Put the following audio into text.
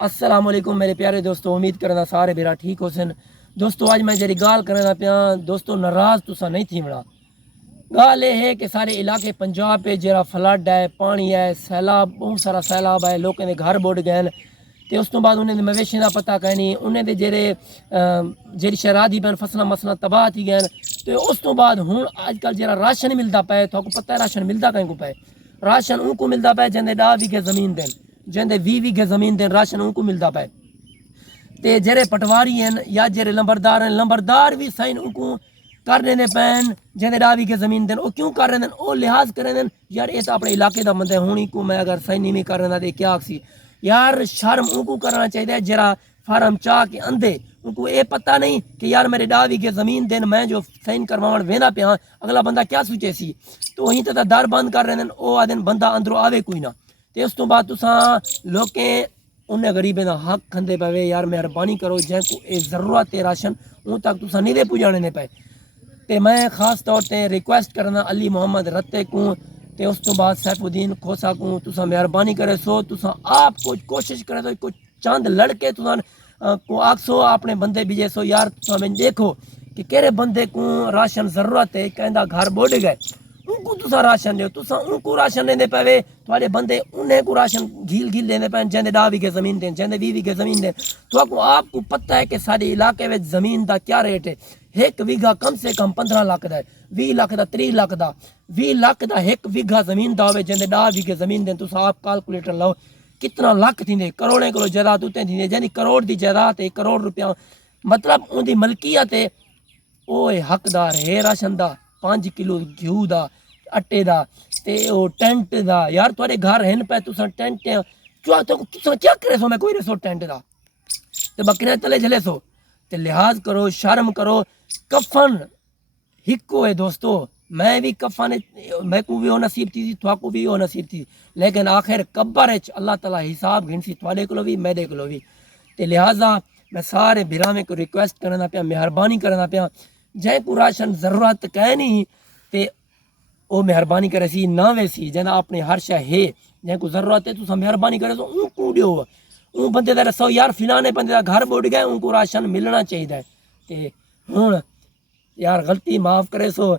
السلام علیکم میرے پیارے دوستو، امید کرنا سارے میرا ٹھیک ہو سن۔ دوستو آج میں جری گال کرنا پیا دوستو، ناراض تسا نہیں تھی مڑا۔ گال یہ ہے کہ سارے علاقے پنجاب پہ جرا فلڈ ہے، پانی ہے، سیلاب، بہت سارا سیلاب ہے، لوگوں کے گھر بڑھ گئے تے اس تو بعد انہیں مویشیاں دا پتہ کہیں نہیں، انہیں دے جیڑی شرادی پہ فصلاں مسئلہ تباہ تھی گئے تو اس تو بعد ہوں آج کل جرا راشن ملتا پے تو پتہ ہے راشن ملتا کہیں کو پے، راشن ان کو ملتا پے جن 10 ویگے زمین دین، جن 20 ویگے زمین دین راشن ان کو ملتا پے تے جڑے پٹواری ہیں یا جڑے لمبردار ہیں، لمبردار بھی سائن ان کو کر رہے ہیں پین جن 10 ویگے زمین دین، وہ کیوں کر رہے ہیں؟ وہ لحاظ کر رہے ہیں یار یہ تو اپنے علاقے دا بندہ ہونی کو میں اگر سائن نہیں کر رہا تو کیا سی یار، شرم ان کو کرنا چاہیے جرا فارم چاہ کے اندھے ان کو یہ پتہ نہیں کہ یار میرے 10 ویگے زمین دین میں جو سائن کرواؤں وینا پیا اگلا بندہ کیا سوچے سی، تو وہیں تو در بند کر رہے ہیں وہ آدھے بندہ اندروں آوے کوئی نہ تے اس تو بعد تساں لوکیں انہیں غریبیں دا حق کھندے پے یار مہربانی کرو جن کو اے ضرورت ہے راشن ان تک تساں نہیں دے پجانے نے پے تے میں خاص طور تے ریکویسٹ کرنا علی محمد رتے کو تے اس تو بعد سیف الدین کھوسا کو تساں مہربانی کرے سو تساں آپ کچھ کوشش کرے تو کچھ چند لڑکے تساں کو آکسو اپنے بندے بھیجے سو یار تساں میں دیکھو کہ کہڑے بندے کو راشن ضرورت ہے کہندا گھر بوڑھ گئے ان کو تساں راشن دیو، تساں ان کو راشن دیندے پے تھوڑے بندے انہیں کو راشن گھیل دیندے پے جن 10 ویگے زمین دین جن 20 ویگے زمین دین تو آپ کو پتہ ہے کہ سارے علاقے میں زمین دا کیا ریٹ ہے، ایک ویگا کم سے کم 15 لاکھ دا ہے، 20 لاکھ دا 30 لاکھ دا، 20 لاکھ دا ایک ویگا زمین دا ہوئے جن 10 ویگے زمین دین، تو آپ کالکولیٹر لاؤ کتنا لاکھ تھیندے، کروڑیں کلو جائیداد اتنے تھیندے، یعنی کروڑ دی جائیداد ہے، کروڑ روپیہ مطلب ان دی ملکیت ہے، وہ حقدار ہے راشن دا 5 کلو گھیو دا اٹے دا تے او ٹینٹ دا یار تھوڑے گھر ہیں پہ تساں ٹینٹ تساں کیا کرے سو میں کوئی رسو ٹینٹ دا تے بکریاں تلے جلے سو تے لحاظ کرو، شرم کرو، کفن ہکو ہے دوستو، میں بھی کفن میں کو بھی وہ نصیب تھی تھوا کو بھی وہ نصیب تھی لیکن آخر قبر ہے اللہ تعالی حساب گھنسی تھوڑے کلو بھی میرے کلو بھی تے لہٰذا میں سارے بھراویں کو ریکویسٹ کرنا پیا، مہربانی کرنا پیا جے کو راشن ضرورت کہہ نہیں تے وہ مہربانی کرے سی نہ ویسی جنا اپنے ہر شے ہے جے کو ضرورت ہے تو مہربانی کرے تو ان کو دیو ان بندے دا رسو یار فلانے بندے دا گھر بڑھ گئے ان کو راشن ملنا چاہیے تے ہوں یار غلطی معاف کرے سو